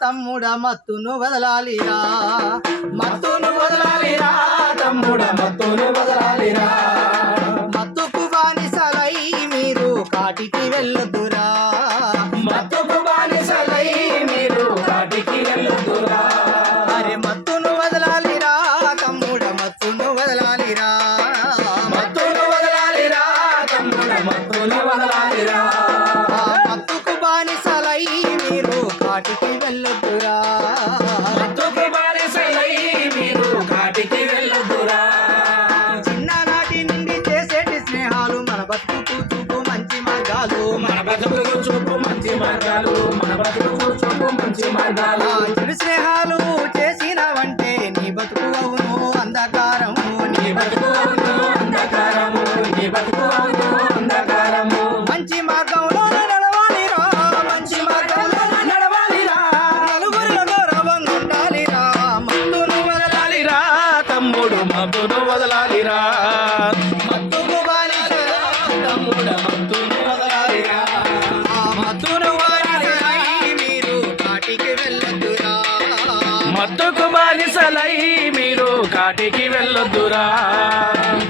తమ్ముడ మత్తును వదలాలిరా. మత్తును వదలాలిరా తమ్ముడ మత్తును వదలాలిరా. మత్తుకు బానిసలై మీరు కాటికి వెళ్ళదురా మత్తుకు బానిసలై మీరు కాటికి వెళ్ళదురా అరే మత్తును వదలాలిరా తమ్ముడ మత్తును వదలాలిరా. మత్తును వదలాలిరా తమ్ముడ మత్తును వదలాలిరా. మత్తుకు బానిసలై మీరు కాటికి మన బతుకు చూపు మంచి మార్గాలు మన బతుకు చూపు మంచి మార్గాలు. చెడు స్నేహాలు చేసినవంటే నీ బతుకు అవును అంధకారము. నీ బతుకు అవును అంధకారము. నీ బతుకు అవును. మత్తుకు బానిసలై మీరు కాటికి వెళ్ళొద్దురా.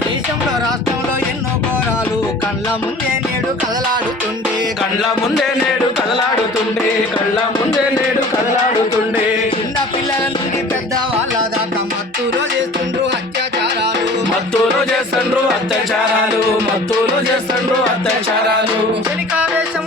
దేశంలో రాష్ట్రంలో ఎన్నో ఘోరాలు కళ్ళ ముందే నేడు కదలాడుతుండే. కళ్ళ ముందే నేడు కదలాడుతుండే కళ్ళ ముందే నేడు కదలాడుతుండే. చిన్న పిల్లల నుండి పెద్ద వాళ్ళ దాకా మత్తులో చేస్తుండ్రు అత్యాచారాలు. మత్తులు చేస్తుండ్రు అత్యాచారాలు మత్తులు చేస్తుండ్రు అత్యాచారాలు. చెలికావేశం